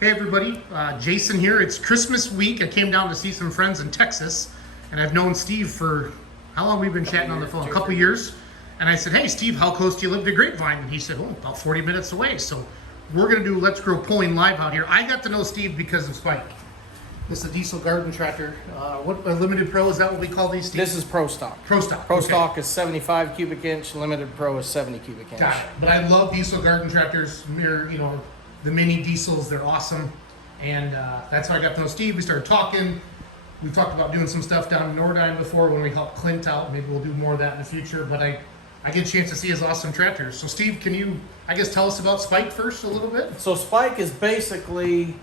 Hey everybody, Jason here. It's Christmas week. I came down to see some friends in Texas, and I've known Steve for how long? We've been chatting on the phone? A couple years. And I said, hey Steve, how close do you live to Grapevine? And he said, oh, about 40 minutes away. So we're gonna do Let's Grow Pulling live out here. I got to know Steve because of Spike. This is a diesel garden tractor. What a limited pro, is that what we call these, Steve? This is Pro Stock. Pro Stock. Pro okay. Stock is 75 cubic inch. Limited Pro is 70 cubic inch. Got it. But I love diesel garden tractors. They're, the mini diesels, they're awesome. And that's how I got to know Steve. We started talking. We talked about doing some stuff down in Nordine before when we helped Clint out. Maybe we'll do more of that in the future. But I get a chance to see his awesome tractors. So Steve, can you, tell us about Spike first a little bit? So Spike is basically,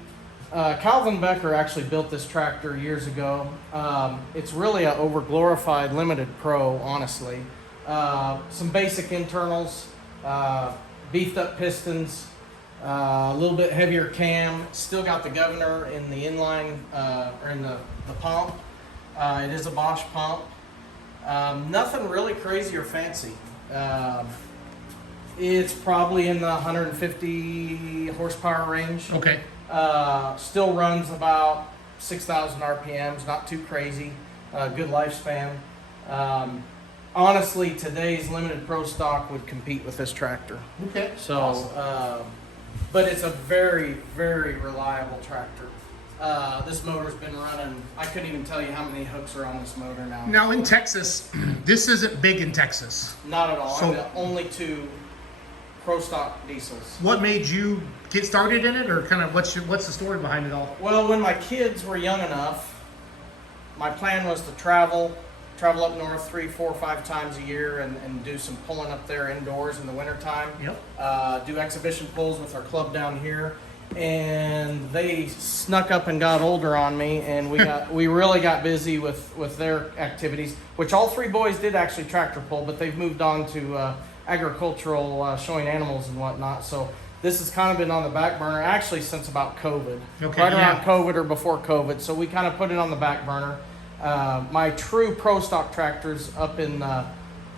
Calvin Becker actually built this tractor years ago. It's really an over-glorified Limited Pro, honestly. Some basic internals, beefed up pistons, a little bit heavier cam. Still got the governor in the inline, or in the pump. It is a Bosch pump. Nothing really crazy or fancy. It's probably in the 150 horsepower range. Okay. Still runs about 6,000 RPMs, not too crazy. Good lifespan. Honestly, today's Limited Pro Stock would compete with this tractor. Okay. So, awesome. but it's a very, very reliable tractor. This motor's been running, I couldn't even tell you how many hooks are on this motor now. Now in Texas, this isn't big in Texas. Not at all. So, I'm the only two Pro Stock diesels. What made you get started in it, or kind of what's the story behind it all? Well, when my kids were young enough, my plan was to travel up north 3, 4, 5 times a year and do some pulling up there indoors in the wintertime. Yep. Do exhibition pulls with our club down here. And they snuck up and got older on me, and we really got busy with their activities, which all 3 boys did actually tractor pull, but they've moved on to agricultural, showing animals and whatnot. So this has kind of been on the back burner actually since about COVID. Okay, right yeah. around COVID or before COVID. So we kind of put it on the back burner. My true Pro Stock tractors up in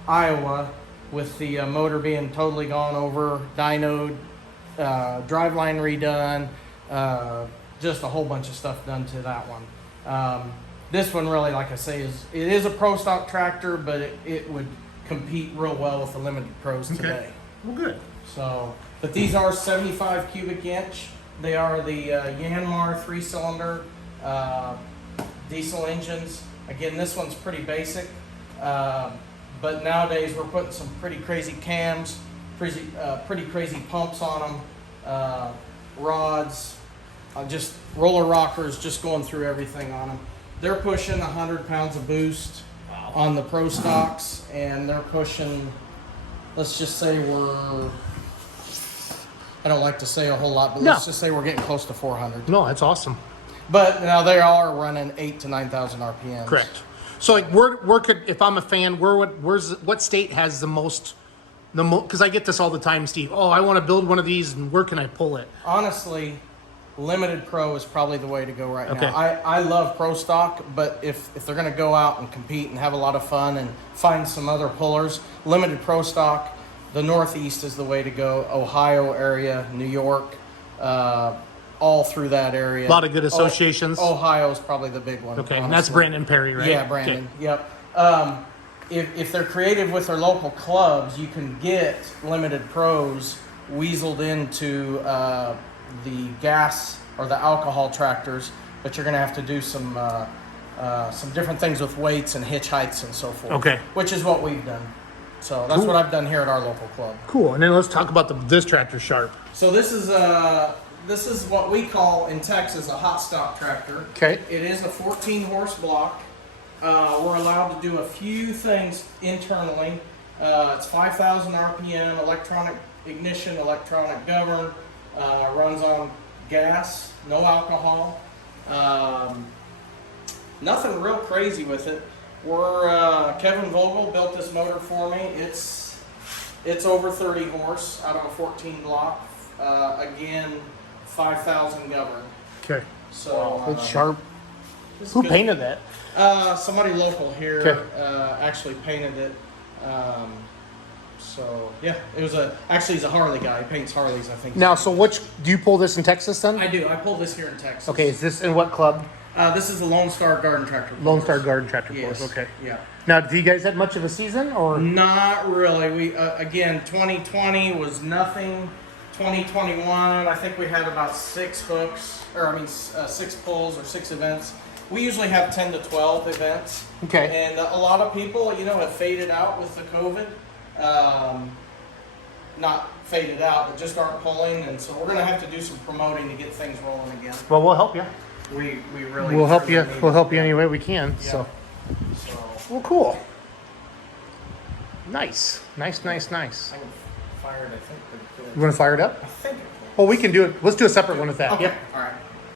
Iowa, with the motor being totally gone over, dynoed, driveline redone, just a whole bunch of stuff done to that one. This one really, like I say, it is a Pro Stock tractor, but it would compete real well with the Limited Pros today. Well, good. So, but these are 75 cubic inch. They are the Yanmar 3-cylinder diesel engines. Again, this one's pretty basic, but nowadays we're putting some pretty crazy cams, pretty crazy pumps on them, rods, just roller rockers, just going through everything on them. They're pushing 100 pounds of boost on the Pro Stocks, and they're pushing, let's just say I don't like to say a whole lot, but let's just say we're getting close to 400. No, that's awesome. But now they are running 8,000 to 9,000 RPMs. Correct. So like, where could, if I'm a fan, what state has the most? Because I get this all the time, Steve. Oh, I want to build one of these, and where can I pull it? Honestly, Limited Pro is probably the way to go right Okay. now. I love Pro Stock, but if they're going to go out and compete and have a lot of fun and find some other pullers, Limited Pro Stock, the Northeast is the way to go. Ohio area, New York, all through that area. A lot of good associations. Ohio is probably the big one. Okay, honestly. and that's Brandon Perry, right? Yeah, Brandon. Okay. Yep. If they're creative with their local clubs, you can get Limited Pros weaseled into the gas or the alcohol tractors, but you're going to have to do some different things with weights and hitch heights and so forth. Okay. Which is what we've done. So that's what I've done here at our local club. Cool. And then let's talk about this tractor sharp. So this is what we call in Texas a hot stock tractor. Okay. It is a 14 horse block. We're allowed to do a few things internally. It's 5,000 RPM, electronic ignition, electronic govern, runs on gas, no alcohol. Nothing real crazy with it. Kevin Vogel built this motor for me. It's over 30 horse out of a 14 block. Again, 5,000 govern. Okay. So It's sharp. this is Who good. painted that? Somebody local here Okay. actually painted it. So yeah, it was actually he's a Harley guy. He paints Harleys, I think. Now, so which do you pull this in Texas then? I do. I pulled this here in Texas. Okay, is this in what club? This is the Lone Star Garden Tractor. Lone Star Garden Tractor Yes. Course. Okay. Yeah. Now, do you guys have much of a season or? Not really. We again, 2020 was nothing. 2021, I think we had about 6 hooks, or 6 pulls or 6 events. We usually have 10 to 12 events. Okay. And a lot of people, have faded out with the COVID. Not faded out, but just aren't pulling, and so we're going to have to do some promoting to get things rolling again. Well, we'll help you. We really We'll help you. need We'll it. help you any way we can. Yeah. So, well, cool. Nice. Nice. I can fire it, I think, pretty good. You want to fire it up? I think it will. Well, we can do it. Let's do a separate one with that. Okay. Yep. All right.